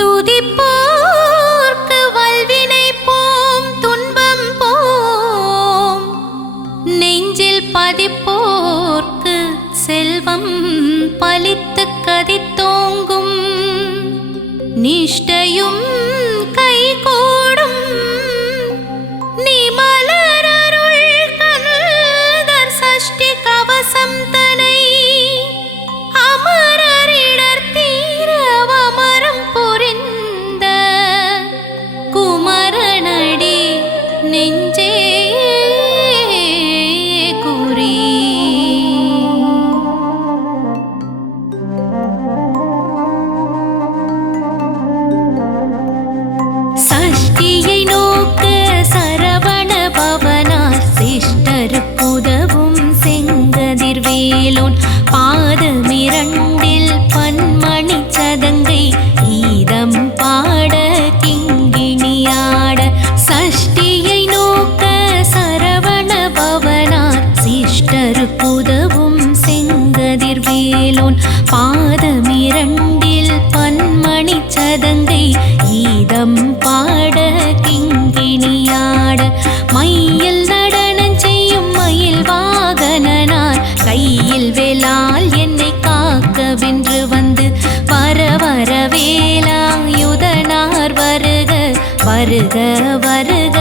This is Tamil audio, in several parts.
துதிப்போர்க்கு வல்வினை போம் துன்பம் போம், நெஞ்சில் பதிப்போர்க்கு செல்வம் பலித்து கதித்தோங்கும், நிஷ்டையும் கைகூடும் நிமலரருள் கந்தர் சஷ்டி கவசம் தனை அமரரிடர் தீரவமரம் புரிந்த குமரனடி நெஞ்சே குறி. சஷ்டியை நோக்க சரவண பவனார் சிஷ்டருக்குதவும் செங்கதிர்வேலோன் பாதமிரண்டில் பன்மணி சதங்கை கீதம் பாட கிங்கிணியாட. சஷ்டியை நோக்க சரவண பவனார் சிஷ்டருக்குதவும் செங்கதிர்வேலோன் பாதமிரண்டில் பன்மணி சதங்கை கீதம் பாட கிங்கிணியாட. மையில் நடனம் செய்யும் மயில் வாகனனார் கையில் வேலால் என்னை காக்க வென்று வந்து வர வர வேலாயுதனார் வருக வருக வருக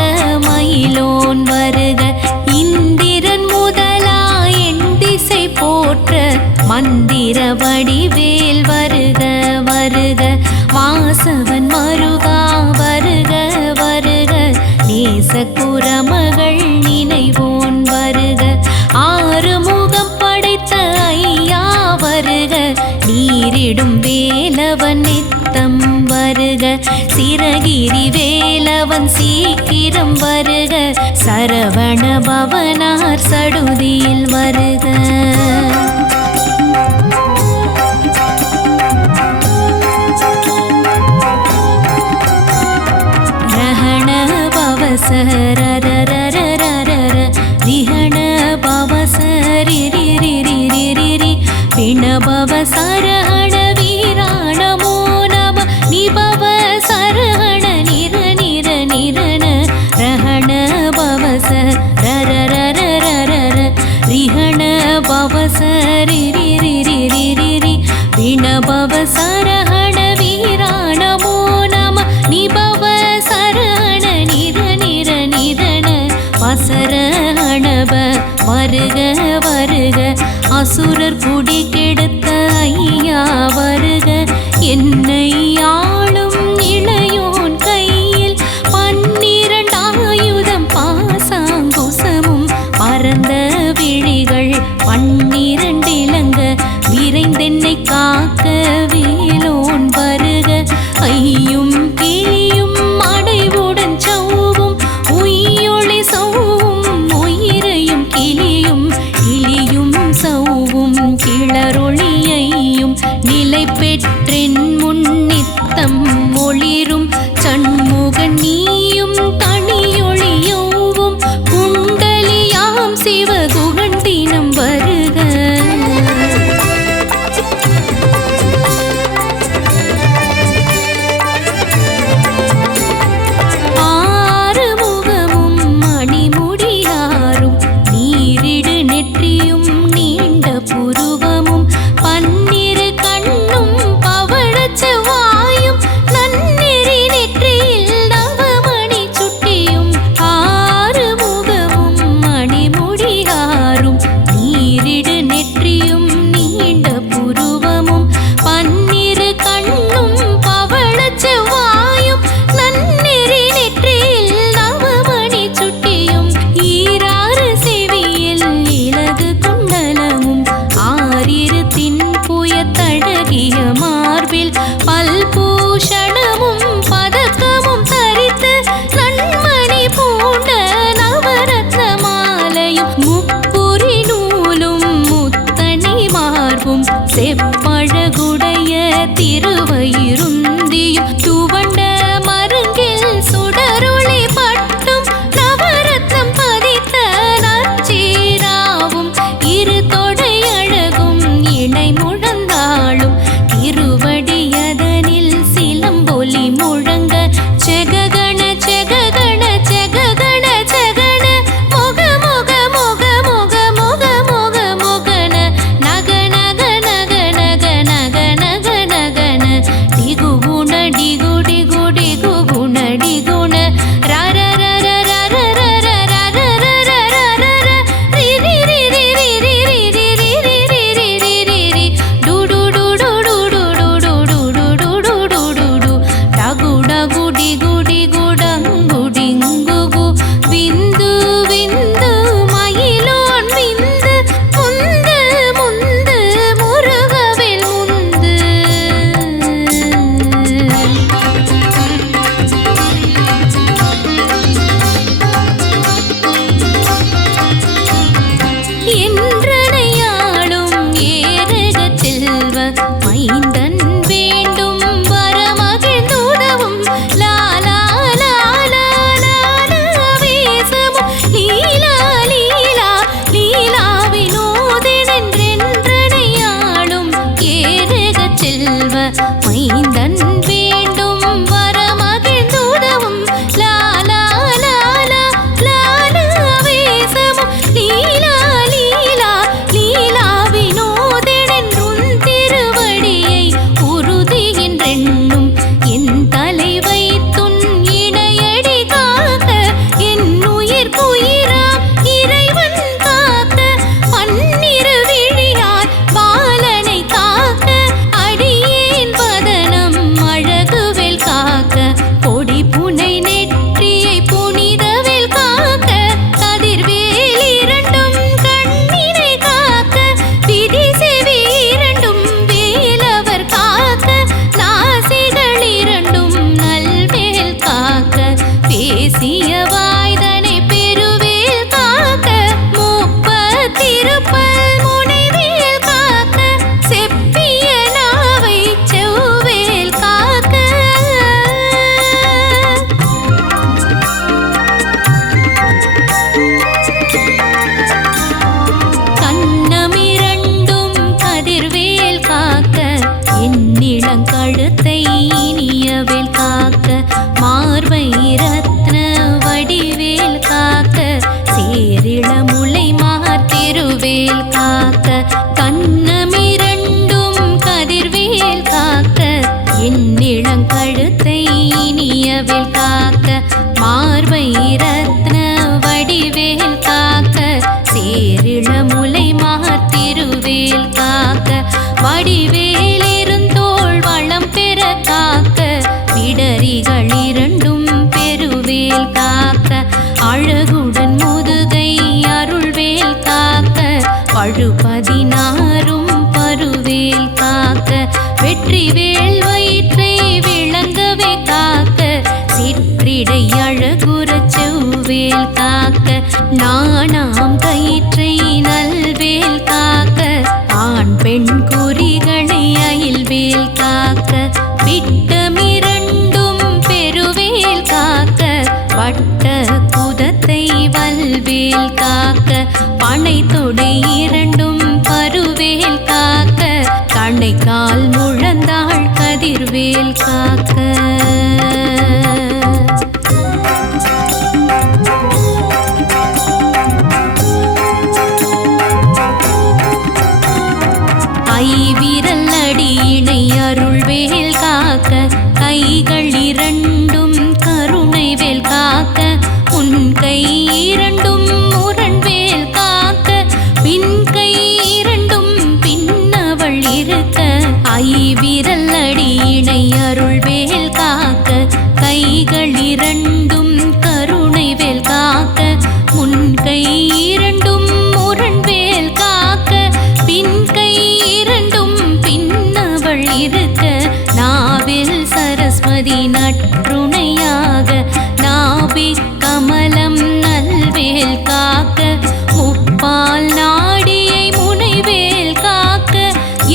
மயிலோன் வருக. இந்திரன் முதலா என் திசை போற்ற மந்திர வடிவேல் வருக வருக. வாசவன் மருகா வருக வருக, நேசக்குரமகள் நினைவோன் வருக. ஆறுமுகம் படைத்த ஐயா வருக, நீரிடும் வேலவன் நித்தம் வருக. சிரகிரி வேலவன் சீக்கிரம் வருக, சரவண பவனார் சடுதியில் வருக. ரரரரரரரர ரிஹண பவசரிரிரிரிரிரி பிணபவ சரஹண வீராணமோ நம நிபவ சரஹண நிர நிர நிரண ரஹண பவச ரரரரரரர ரிஹண பவசரிரிரிரிரிரி பிணபவ சரஹண வீராணமோ நம நிபவ சரண நிர நிர நிரண வசரணப வருக வருக. அசுரர் குடி கெடுத்த ஐயா வருக, என்னை ஆளும் இளையோன் கையில் 12 ஆயுதம் பாசாங்குசமும் பரந்த விழிகள் 12 இலங்க விரைந்தென்னை காக்க வேலோன் வருக. ஐயும் கிளியும் அடைவுடன் சௌவும் உயிரொளி சௌவும் உயிரையும் கிளியும் கிளியும் சௌவும் கிளரொளியையும் நிலை பெற்றென் முன்னித்தம் ஒளிரும் சண்முகன் நீயும் தனியொளியோவும் குண்டலியாம் சிவகுகன் தினம் வருக. செப்பழகுடைய திருவயிருந்தியும் துவண்ட மருங்கில் சுடரொளி பட்டும் நவரத்னம் பதித்த நற்சீராவும் இரு தொடை அழகும் இணை முழந்தாளும் திருவடியதனில் சிலம்பொலி மைந்தன் வேண்டும் வரமகிழ்ந்துதவும் லாலா லாலா லாலாவேசமும் லீலா லீலா லீலா வினோதென்றும் திருவடியை உறுதியென்றெண்ணும் என் தலை வைத்துன் இணையடி காக்க என் உயிர்க்குயிரா இறைவன் காக்க பன்னிரு விழியார் பாலனை காக்க அடியேன் பதனம் அழகுவேல் காக்க பொடி புனை நெற்றியை புனிதவேல் காக்க கதிர்வேல் இரண்டும் கண்ணினை காக்க விதி செவி இரண்டும் வேலவர் காக்க நாசிகள் இரண்டும் நல்வேல் காக்க பேசிய வாய்தனை பெருவேல் காக்க முப்பத்திருப்பல் முனைவேல் காக்க செப்பிய நாவை செவ்வேல் காக்க கண்ணமிரண்டும் கதிர்வேல் காக்க என்னிளங்கழுத்தை இனியவேல் காக்க மார்பை ரத்ன வடிவேல் காக்க சேரிளமுலை மார்த்திருவேல் காக்க கண்ணமிரண்டும் கதிர்வேல் காக்க என்னிளங்கழுத்தை இனியவேல் காக்க மார்பை ரத்ன வடிவேல் காக்க சேரிளமுலை மார்த்திருவேல் காக்க வடிவேல் இருந்தோள் வளம் பெற காக்க விடரிகள் இரண்டும் பெருவேல் காக்க அழகுடன் முதுகை அருள்வேல் காக்க பழுபதினாரும் பருவேல் காக்க வெற்றிவேல் வயிற்றை விளங்கவே காக்க சிற்றிடை அழகுறச் செவ்வேல் காக்க நாணாம் கயிற்றை நல்வேல் காக்க ஆண் பெண் குறிகளை அயில்வேல் காக்க விட்டமிரண்டும் பெருவேல் காக்க வட்ட குதத்தை வல்வேல் காக்க பனை தொடை இரண்டும் பருவேல் காக்க கணைக்கால் முழந்தாள் கதிர்வேல் காக்க ஐவிரல் அடியினை அருள்வேல் காக்க கைகள் இரண்டும் கருணைவேல் காக்க உன் கை இரண்டும் முரண்வேல் காக்க பின் கை இரண்டும் பின்னவள் இருக்க ஐவிரல் அடியினை அருள்வேல் காக்க கைகள் இரண்டும் கருணைவேல் காக்க உன் கை இரண்டும் முரண்வேல் காக்க பின் கை இரண்டும் பின்னவள் இருக்க நாவில் சரஸ்வதி நற்றுணையாக நாபி கமலம் நல்வேல் காக்க முப்பால் நாடியை முனைவேல் காக்க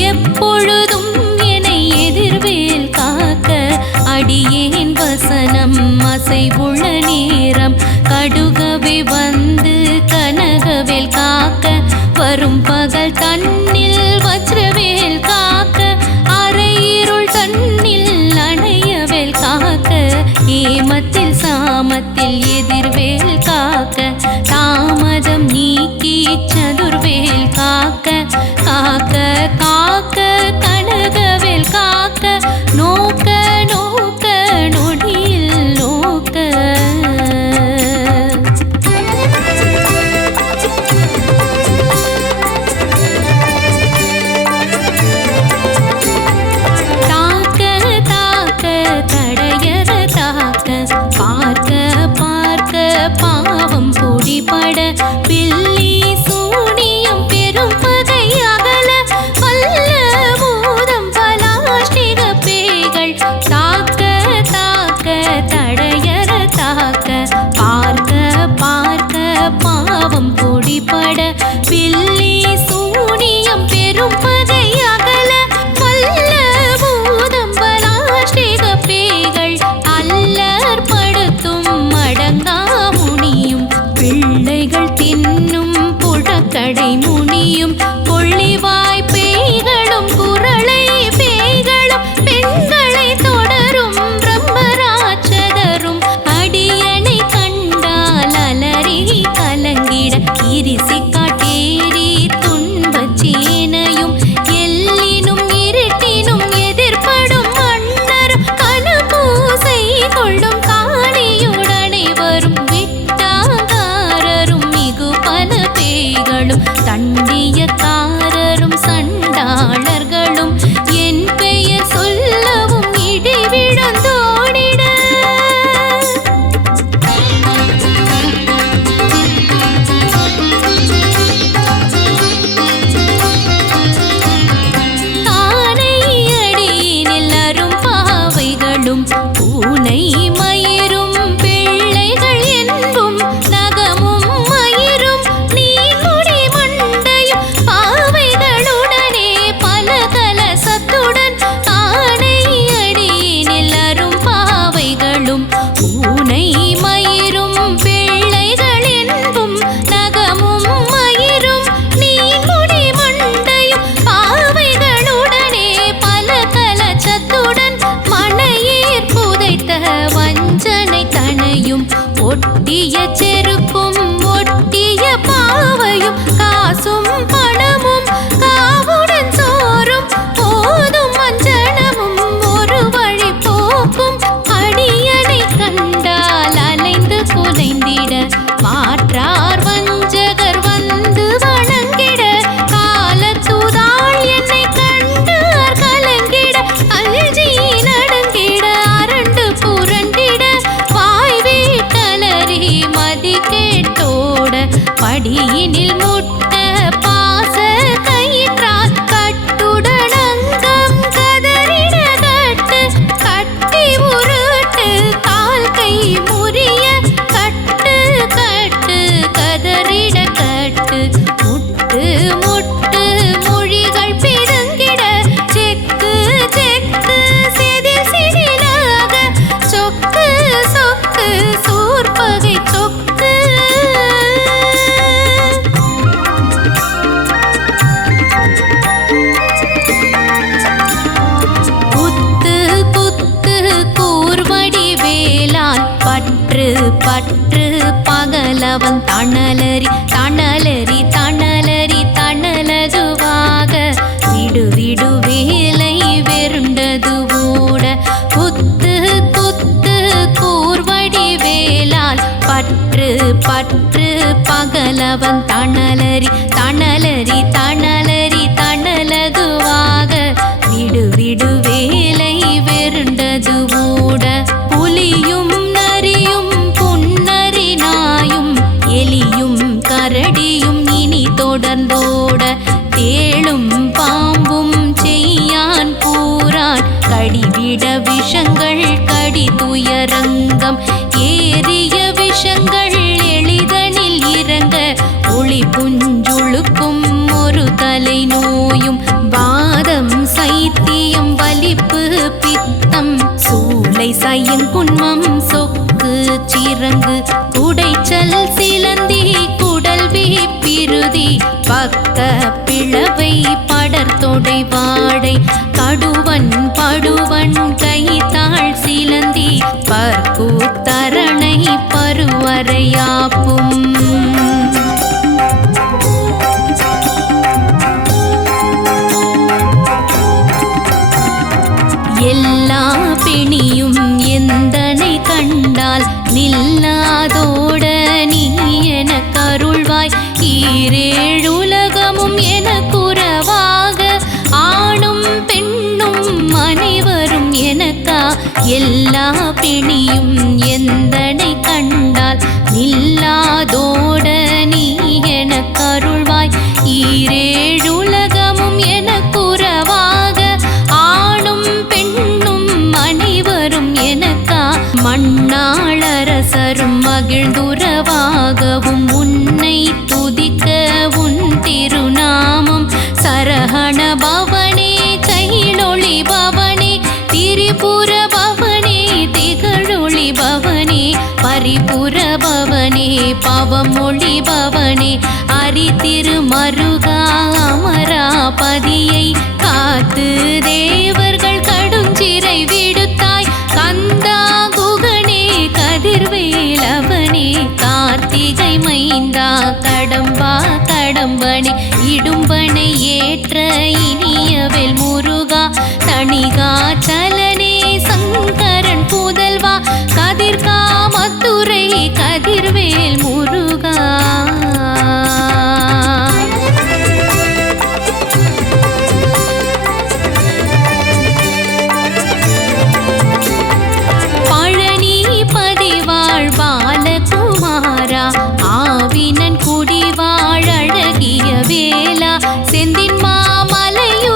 எப்பொழுதும் என்னை எதிர்வேல் காக்க அடியேன் வசனம் அசைவுள்ள நேரம் கடுகவே வந்து கனகவேல் காக்க வரும் பகல் தன்னில் வஜ்ரவேல் காக்க அரை இருள் தன்னில் அணையவேல் காக்க பூனை மயிரும் பிள்ளைகள் என்பும் நகமும் மயிரும் நீர்முடி மண்டையும் பாவைகளுடனே பல கலசத்துடன் ஆனை அடியினில் அரும் பாவைகளும் பூனை மயிரும் பிள்ளைகள் என்பும் நகமும் மயிரும் நீர்முடி மண்டையும் பாவைகளுடனே பல கலசத்துடன் மனையீர் புதைத்த வஞ்சனை தனையும் ஒட்டிய செருப்பும் ஒட்டிய பாவையும் காசும் பணமும் காவுடன் சோறும் போதும் மஞ்சனமும் ஒரு வழி போக்கும் அடியனை கண்டால் அலைந்து புதைந்திட மாற்றார் வஞ்சகர் வந்து வணங்கிட காலத்துதாள் என்னை கண்டார் கலங்கிட அல்ஜி நடங்கிட அரண்டு புரண்டிட வாய் வீட்டலறி மதி கேட்டோட படியினில் முட்ட பாச கயிற்றால் கட்டுடன் அங்கம் கதறிட கட்டு கட்டி உருட்டு கால் கை முறிய கட்டு கட்டு கதறிட கட்டு முட்டு முட்டு மொழிகள் பிதுங்கிட செக்கு செக்கு செதில் சிதிலாக சொக்கு சொக்கு சூர்பகை சொக்கு குத்து குத்து கூர்வடி வேலால் பற்று பற்று பகலவன் தணலரி தணலரி தணலரி தணலதுவாக விடு விடு வேலை வெருண்டது ஓட குத்து குத்து கூர்வடி வேலால் பற்று பற்று பகலவன் தணலரி தணலரி தணலரி தணலதுவாக விடு விடு வேலை வெருண்டது ஓட புலியும் நரியும் புன்னரி நாயும் எலியும் கரடியும் இனி தொடர்ந்தோட தேளும் பாம்பும் செய்யான் பூரான் கடிவிட விஷங்கள் கடி துயரங்கம் ஏறிய விஷங்கள் எளிதனில் இறங்க ஒளி புஞ்சுழுக்கும் ஒரு தலை நோயும் வாதம் சைத்தியம் வலிப்பு பித்தம் சூளை சயங்குன்மம் சொக்கு சிறங்கு குடைச்சல் சிலந்தி குடல்வி பிருதி பக்க பிளவை படர்தொடை வாடை கடுவன் படுவன் கைத்தாள் சிலந்தி பற்கூத்தரணை பருவரையாப்பும் எல்லா பிணியும் எந்தனை கண்டால் நில்லாதோட நீ எனக் கருள்வாய் ஈரேழுலகமும் எனக்குறவாக ஆணும் பெண்ணும் அனைவரும் எனக்கா எல்லா பிணியும் எந்தனை கண்டால் நில்லாதோட நீ எனக் கருள்வாய் ஈரேழுலகமும் எனக்குறவாக ஆணும் பெண்ணும் அனைவரும் எனக்கா மண்ணாளரசரும் மகிழ்ந்துறவாகவும் உன்னை துதிக்க உன் திருநாமம் சரஹண பவனே கைலொளி பவனே திரிபுர பவனே திகழொளி பவனே பரிபுர பவனே பவமொழி பவனே அரிதிருமருகா அமராபதியை காத்து தேவர்கள் கடுஞ்சிறை விடுத்தாய் கந்தா குகனே கதிர்வேலவனே கார்த்திகை மைந்தா கடம்பா கடம்பனே இடும்பனை ஏற்ற இனியவேல் முருகா தணிகா சலனே சங்கரன் புதல்வா கதிர்காமத்துறை கதிர்வேல் முருகா பழனி பதிவாழ் பாலகுமாரா ஆவினன் குடிவாழ் அழகிய வேலா செந்தின் மாமலையு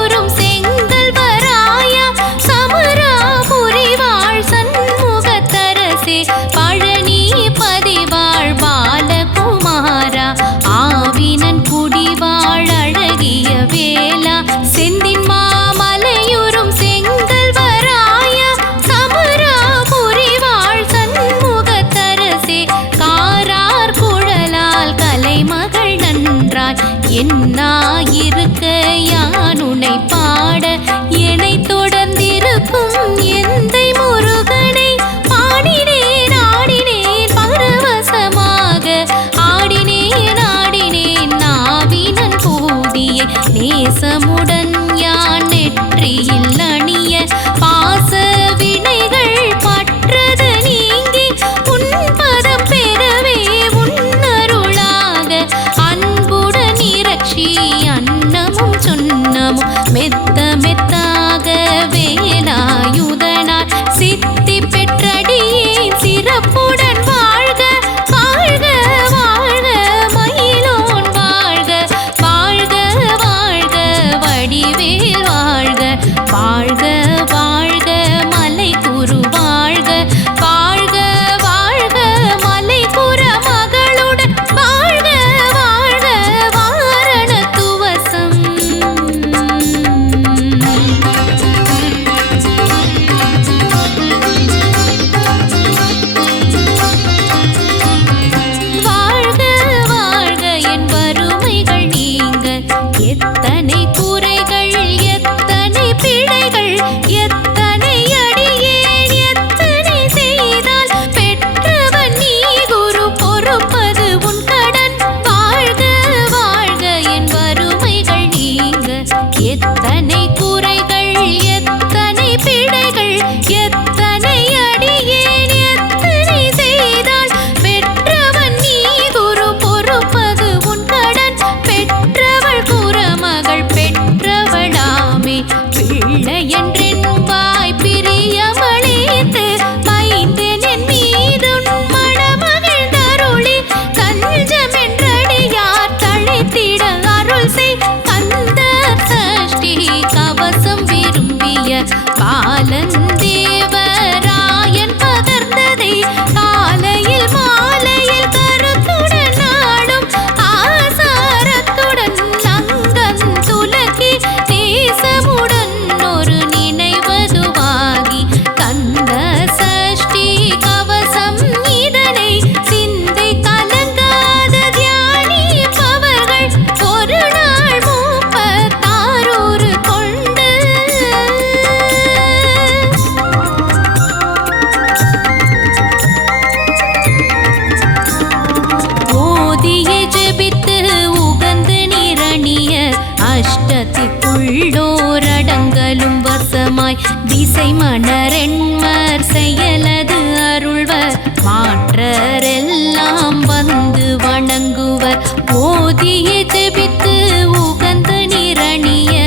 உள்ளோரடங்கலும் வசமாய் திசை மணரெண்மர் செயலது அருள்வர் மாற்றரெல்லாம் வந்து வணங்குவர் ஓதிய ஜெபித்து உகந்த நிரணிய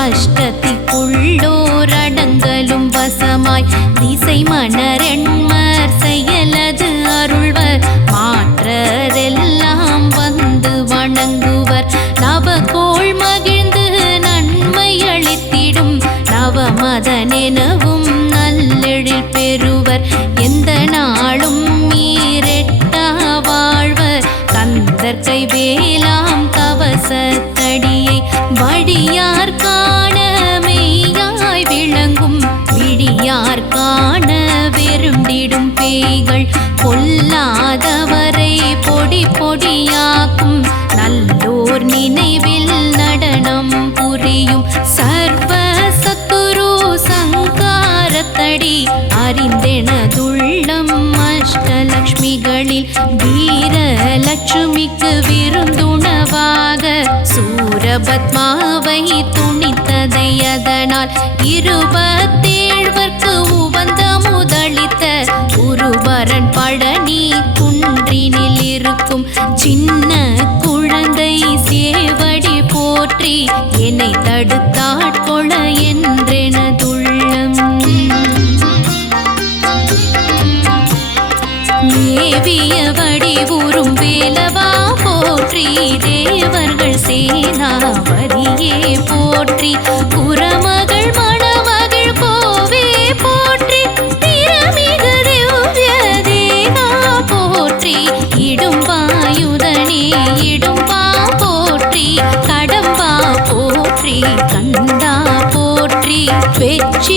அஷ்டத்திக்குள்ளோரடங்கலும் வசமாய் திசை மணரெண்மர் செயலது அருள்வர் மாற்றரெல்லாம் வந்து வணங்குவர் நவகோள் மகிழ்ந்து நன்மை அளித்திடும் நவமதனெனவும் நல்லெழில் பெறுவர் எந்த நாளும் மீரெட்டா வாழ்வர் கந்தர் கை வேலாம் கவசத்தடியை வழியார் காண மெய்யாய் விளங்கும் விழியார் காண வெருண்டிடும் பேய்கள் பொல்லாதவரை பொடி பொடியாக்கும் நல்லோர் நினைவில் நடனம் புரியும் சர்வ சத்துரு சங்காரத்தடி அறிந்தெனதுள்ளம் அஷ்டலக்ஷ்மிகளில் வீரலட்சுமிக்கு விருந்துணவாக சூரபத்மாவை துணித்ததை அதனால் 27 உவந்த முதலித்த உருவரன் பழனி குன்றினில் இருக்கும் சின்ன குழந்தை சேவடி போற்றி என்னை தடுத்தாட்கொள என்றெனதுள்ளம் மேவிய வடிவுறும் வேலவா போற்றி தேவர்கள் சேனாவரியே போற்றி புறமகள் மணமகள் கோவே போற்றி திறமிகு திவ்ய தேகா போற்றி இடும்பாயுதனே இடும்பா போற்றி கடம்பா போற்றி கண்டா போற்றி வெற்றி